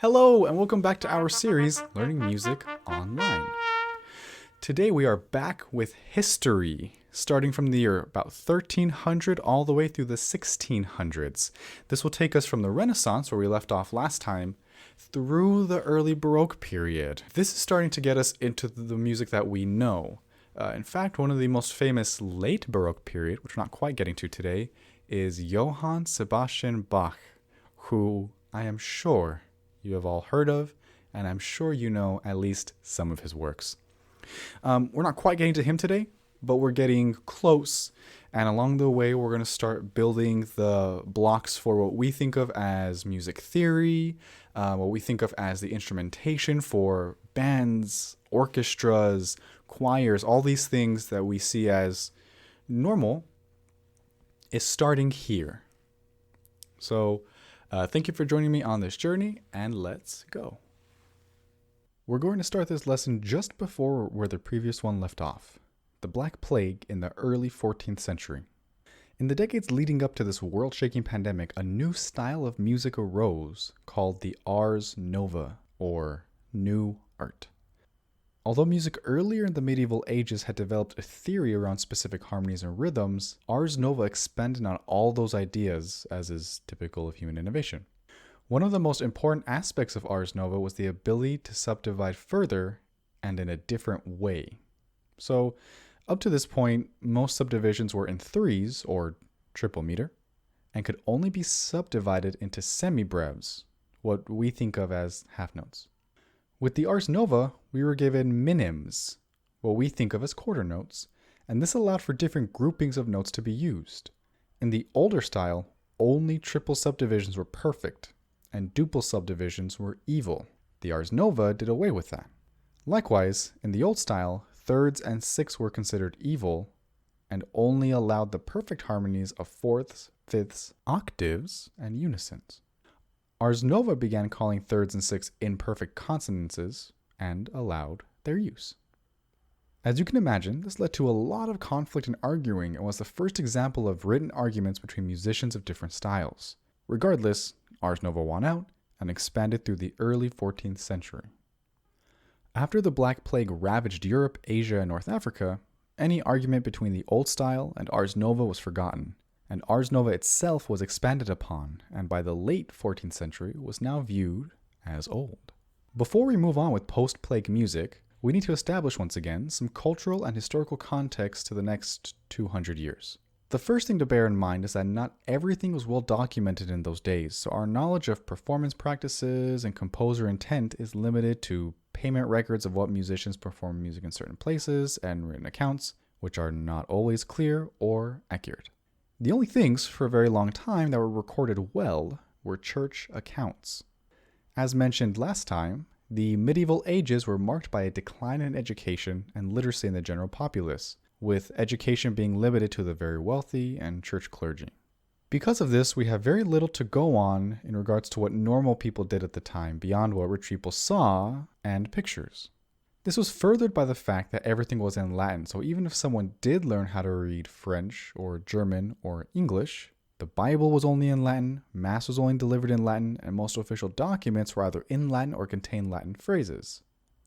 Hello, and welcome back to our series, Learning Music Online. Today we are back with history, starting from the year about 1300 all the way through the 1600s. This will take us from the Renaissance, where we left off last time, through the early Baroque period. This is starting to get us into the music that we know. In fact, one of the most famous late Baroque period, which we're not quite getting to today, is Johann Sebastian Bach, who I am sure you have all heard of, and I'm sure you know at least some of his works. We're not quite getting to him today, but we're getting close, and along the way we're going to start building the blocks for what we think of as music theory, what we think of as the instrumentation for bands, orchestras, choirs, all these things that we see as normal is starting here. So thank you for joining me on this journey, and let's go. We're going to start this lesson just before where the previous one left off, the Black Plague in the early 14th century. In the decades leading up to this world-shaking pandemic, a new style of music arose called the Ars Nova, or New Art. Although music earlier in the medieval ages had developed a theory around specific harmonies and rhythms, Ars Nova expanded on all those ideas, as is typical of human innovation. One of the most important aspects of Ars Nova was the ability to subdivide further and in a different way. So, up to this point, most subdivisions were in threes, or triple meter, and could only be subdivided into semibrevs, what we think of as half notes. With the Ars Nova, we were given minims, what we think of as quarter notes, and this allowed for different groupings of notes to be used. In the older style, only triple subdivisions were perfect, and duple subdivisions were evil. The Ars Nova did away with that. Likewise, in the old style, thirds and sixths were considered evil, and only allowed the perfect harmonies of fourths, fifths, octaves, and unisons. Ars Nova began calling thirds and sixths imperfect consonances and allowed their use. As you can imagine, this led to a lot of conflict and arguing and was the first example of written arguments between musicians of different styles. Regardless, Ars Nova won out and expanded through the early 14th century. After the Black Plague ravaged Europe, Asia, and North Africa, any argument between the old style and Ars Nova was forgotten, and Ars Nova itself was expanded upon, and by the late 14th century was now viewed as old. Before we move on with post-plague music, we need to establish once again some cultural and historical context to the next 200 years. The first thing to bear in mind is that not everything was well documented in those days, so our knowledge of performance practices and composer intent is limited to payment records of what musicians perform music in certain places and written accounts, which are not always clear or accurate. The only things for a very long time that were recorded well were church accounts. As mentioned last time, the medieval ages were marked by a decline in education and literacy in the general populace, with education being limited to the very wealthy and church clergy. Because of this, we have very little to go on in regards to what normal people did at the time beyond what rich people saw and pictures. This was furthered by the fact that everything was in Latin, so even if someone did learn how to read French or German or English, the Bible was only in Latin, Mass was only delivered in Latin, and most official documents were either in Latin or contained Latin phrases.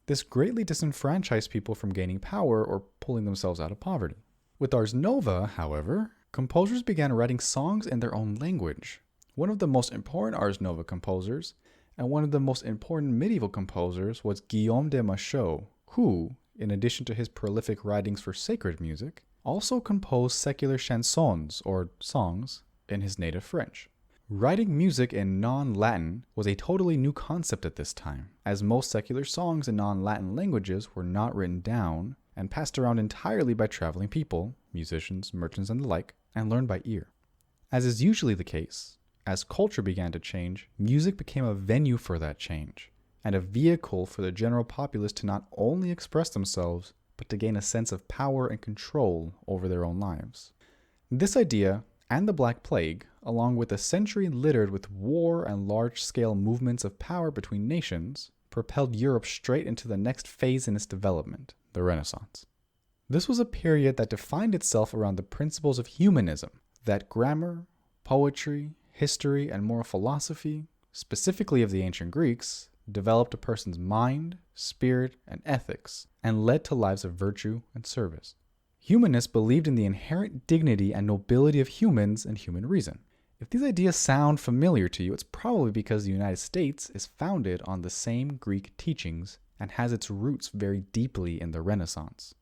This greatly disenfranchised people from gaining power or pulling themselves out of poverty. With Ars Nova, however, composers began writing songs in their own language. One of the most important Ars Nova composers, and one of the most important medieval composers, was Guillaume de Machaut, who, in addition to his prolific writings for sacred music, also composed secular chansons, or songs, in his native French. Writing music in non-Latin was a totally new concept at this time, as most secular songs in non-Latin languages were not written down and passed around entirely by traveling people, musicians, merchants, and the like, and learned by ear. As is usually the case, as culture began to change, music became a venue for that change, and a vehicle for the general populace to not only express themselves, but to gain a sense of power and control over their own lives. This idea, and the Black Plague, along with a century littered with war and large-scale movements of power between nations, propelled Europe straight into the next phase in its development, the Renaissance. This was a period that defined itself around the principles of humanism, that grammar, poetry, history, and moral philosophy, specifically of the ancient Greeks, developed a person's mind, spirit, and ethics, and led to lives of virtue and service. Humanists believed in the inherent dignity and nobility of humans and human reason. If these ideas sound familiar to you, it's probably because the United States is founded on the same Greek teachings and has its roots very deeply in the Renaissance.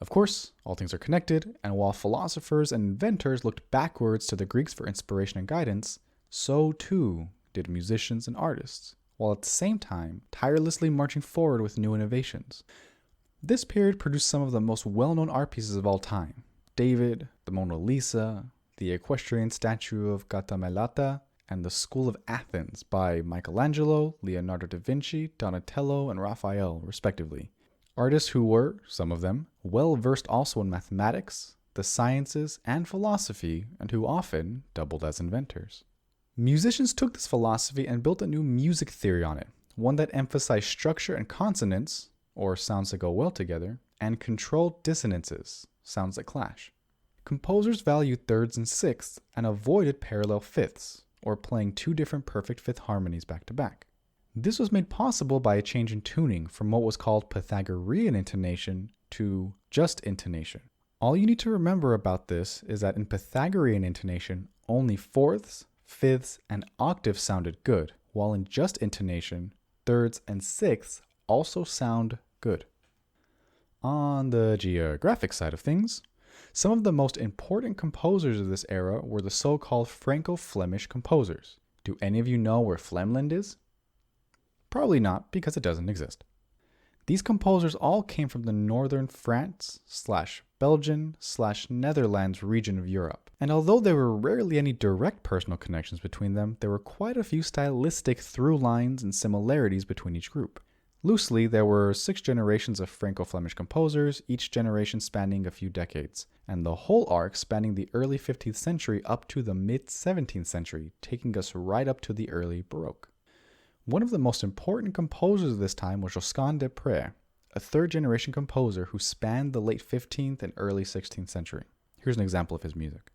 Of course, all things are connected, and while philosophers and inventors looked backwards to the Greeks for inspiration and guidance, so too did musicians and artists, while at the same time tirelessly marching forward with new innovations. This period produced some of the most well-known art pieces of all time: David, the Mona Lisa, the equestrian statue of Gattamelata, and the School of Athens by Michelangelo, Leonardo da Vinci, Donatello, and Raphael, respectively. Artists who were, some of them, well-versed also in mathematics, the sciences, and philosophy, and who often doubled as inventors. Musicians took this philosophy and built a new music theory on it, one that emphasized structure and consonance, or sounds that go well together, and controlled dissonances, sounds that clash. Composers valued thirds and sixths and avoided parallel fifths, or playing two different perfect fifth harmonies back to back. This was made possible by a change in tuning from what was called Pythagorean intonation to just intonation. All you need to remember about this is that in Pythagorean intonation, only fourths, fifths, and octaves sounded good, while in just intonation, thirds and sixths also sound good. On the geographic side of things, some of the most important composers of this era were the so-called Franco-Flemish composers. Do any of you know where Flemland is? Probably not, because it doesn't exist. These composers all came from the northern France/Belgian/Netherlands region of Europe. And although there were rarely any direct personal connections between them, there were quite a few stylistic through lines and similarities between each group. Loosely, there were 6 generations of Franco-Flemish composers, each generation spanning a few decades, and the whole arc spanning the early 15th century up to the mid-17th century, taking us right up to the early Baroque. One of the most important composers of this time was Josquin des Prez, a 3rd-generation composer who spanned the late 15th and early 16th century. Here's an example of his music.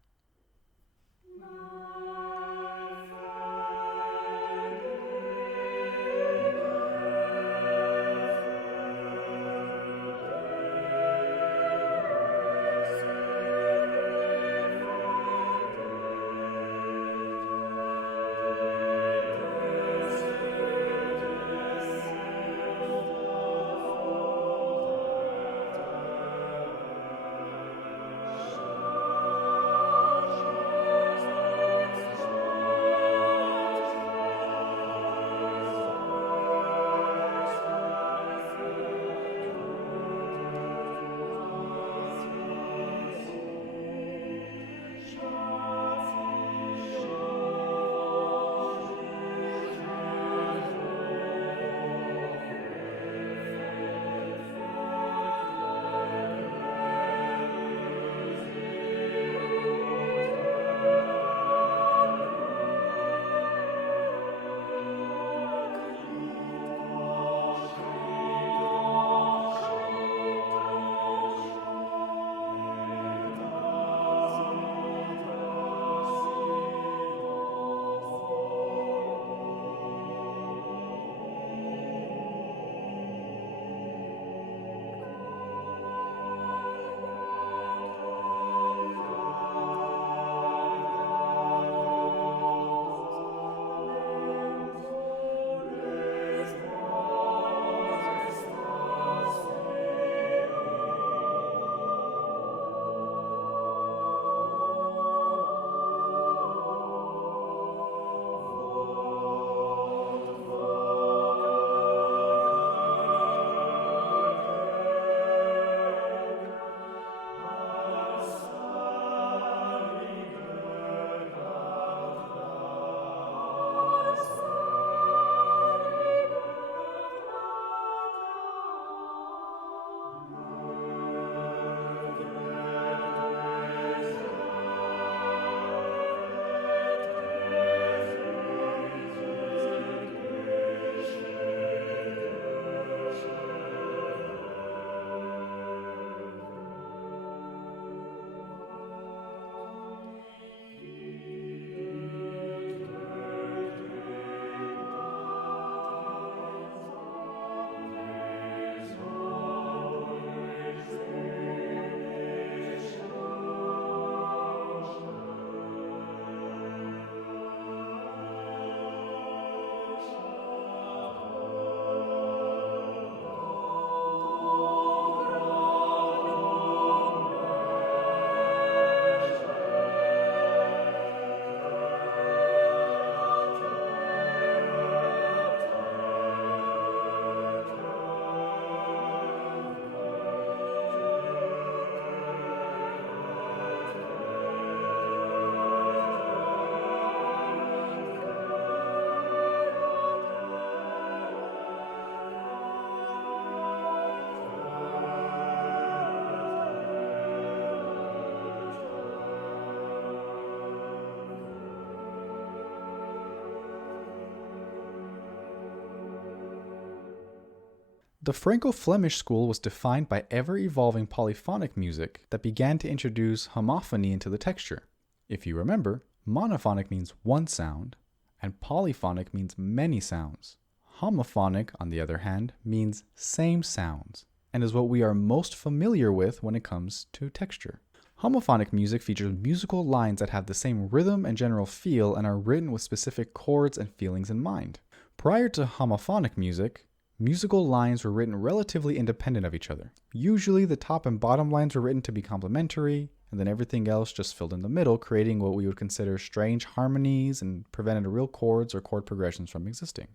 The Franco-Flemish school was defined by ever-evolving polyphonic music that began to introduce homophony into the texture. If you remember, monophonic means one sound, and polyphonic means many sounds. Homophonic, on the other hand, means same sounds, and is what we are most familiar with when it comes to texture. Homophonic music features musical lines that have the same rhythm and general feel and are written with specific chords and feelings in mind. Prior to homophonic music, musical lines were written relatively independent of each other. Usually the top and bottom lines were written to be complementary, and then everything else just filled in the middle, creating what we would consider strange harmonies and prevented real chords or chord progressions from existing.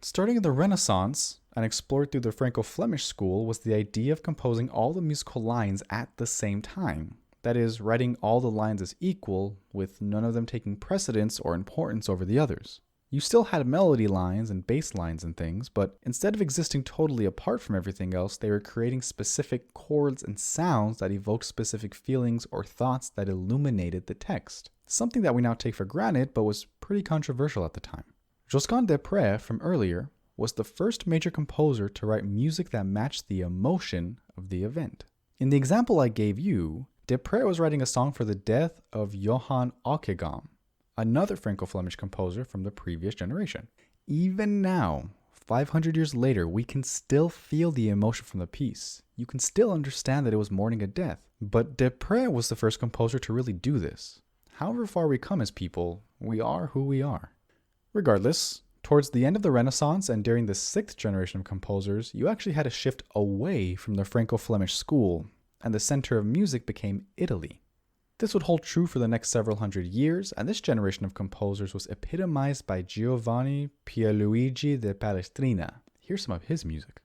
Starting in the Renaissance and explored through the Franco-Flemish school was the idea of composing all the musical lines at the same time. That is, writing all the lines as equal, with none of them taking precedence or importance over the others. You still had melody lines and bass lines and things, but instead of existing totally apart from everything else, they were creating specific chords and sounds that evoked specific feelings or thoughts that illuminated the text. Something that we now take for granted, but was pretty controversial at the time. Josquin des Prez, from earlier, was the first major composer to write music that matched the emotion of the event. In the example I gave you, des Prez was writing a song for the death of Johann Ockeghem, another Franco-Flemish composer from the previous generation. Even now, 500 years later, we can still feel the emotion from the piece. You can still understand that it was mourning a death. But des Prez was the first composer to really do this. However far we come as people, we are who we are. Regardless, towards the end of the Renaissance and during the 6th generation of composers, you actually had a shift away from the Franco-Flemish school, and the center of music became Italy. This would hold true for the next several hundred years, and this generation of composers was epitomized by Giovanni Pierluigi de Palestrina. Here's some of his music.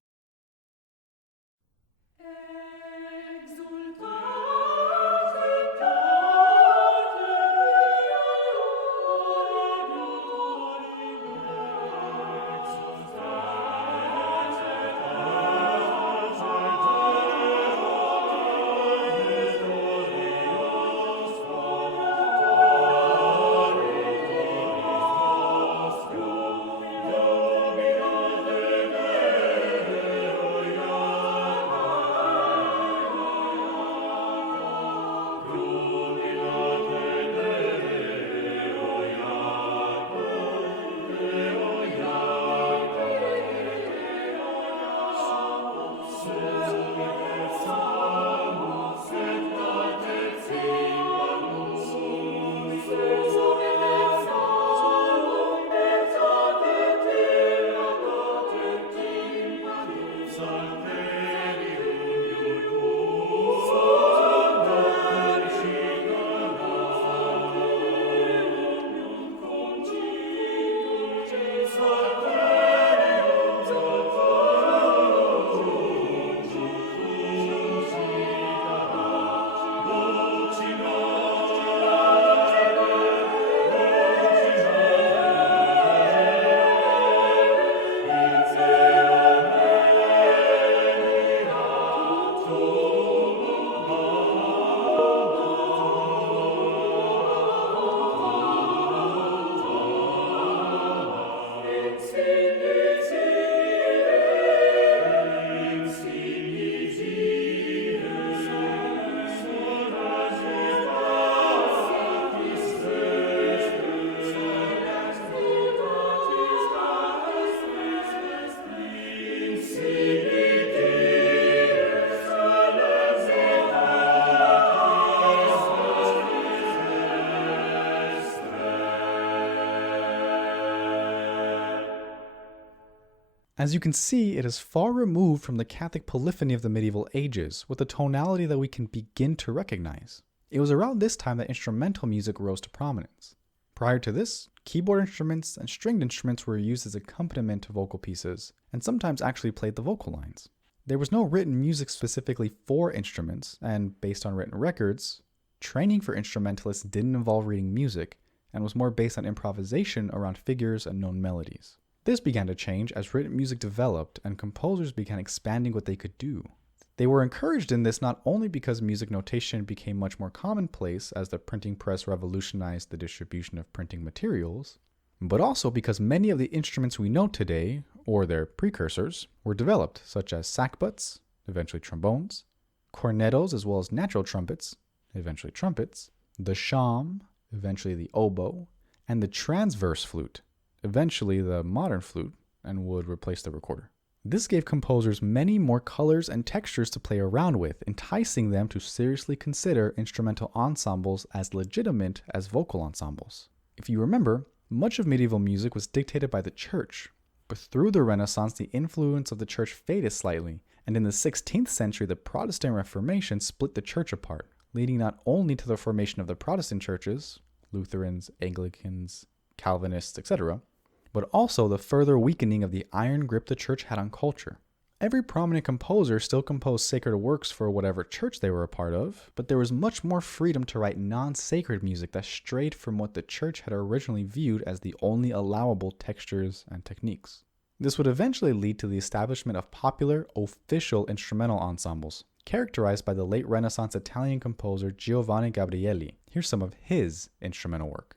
As you can see, it is far removed from the Catholic polyphony of the medieval ages, with a tonality that we can begin to recognize. It was around this time that instrumental music rose to prominence. Prior to this, keyboard instruments and stringed instruments were used as accompaniment to vocal pieces, and sometimes actually played the vocal lines. There was no written music specifically for instruments, and based on written records, training for instrumentalists didn't involve reading music, and was more based on improvisation around figures and known melodies. This began to change as written music developed and composers began expanding what they could do. They were encouraged in this not only because music notation became much more commonplace as the printing press revolutionized the distribution of printing materials, but also because many of the instruments we know today or their precursors, were developed, such as sackbuts, eventually trombones, cornetos as well as natural trumpets, eventually trumpets, the shawm, eventually the oboe, and the transverse flute, eventually the modern flute, and would replace the recorder. This gave composers many more colors and textures to play around with, enticing them to seriously consider instrumental ensembles as legitimate as vocal ensembles. If you remember, much of medieval music was dictated by the church, but through the Renaissance, the influence of the church faded slightly, and in the 16th century, the Protestant Reformation split the church apart, leading not only to the formation of the Protestant churches, Lutherans, Anglicans, Calvinists, etc., but also the further weakening of the iron grip the church had on culture. Every prominent composer still composed sacred works for whatever church they were a part of, but there was much more freedom to write non-sacred music that strayed from what the church had originally viewed as the only allowable textures and techniques. This would eventually lead to the establishment of popular, official instrumental ensembles, characterized by the late Renaissance Italian composer Giovanni Gabrieli. Here's some of his instrumental work.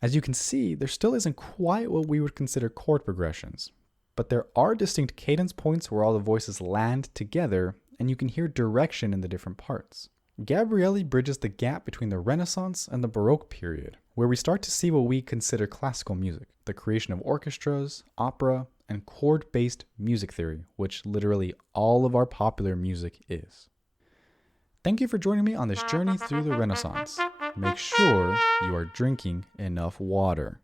As you can see, there still isn't quite what we would consider chord progressions, but there are distinct cadence points where all the voices land together and you can hear direction in the different parts. Gabrieli bridges the gap between the Renaissance and the Baroque period, where we start to see what we consider classical music, the creation of orchestras, opera, and chord-based music theory, which literally all of our popular music is. Thank you for joining me on this journey through the Renaissance. Make sure you are drinking enough water.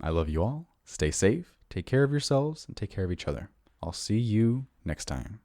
I love you all. Stay safe, take care of yourselves, and take care of each other. I'll see you next time.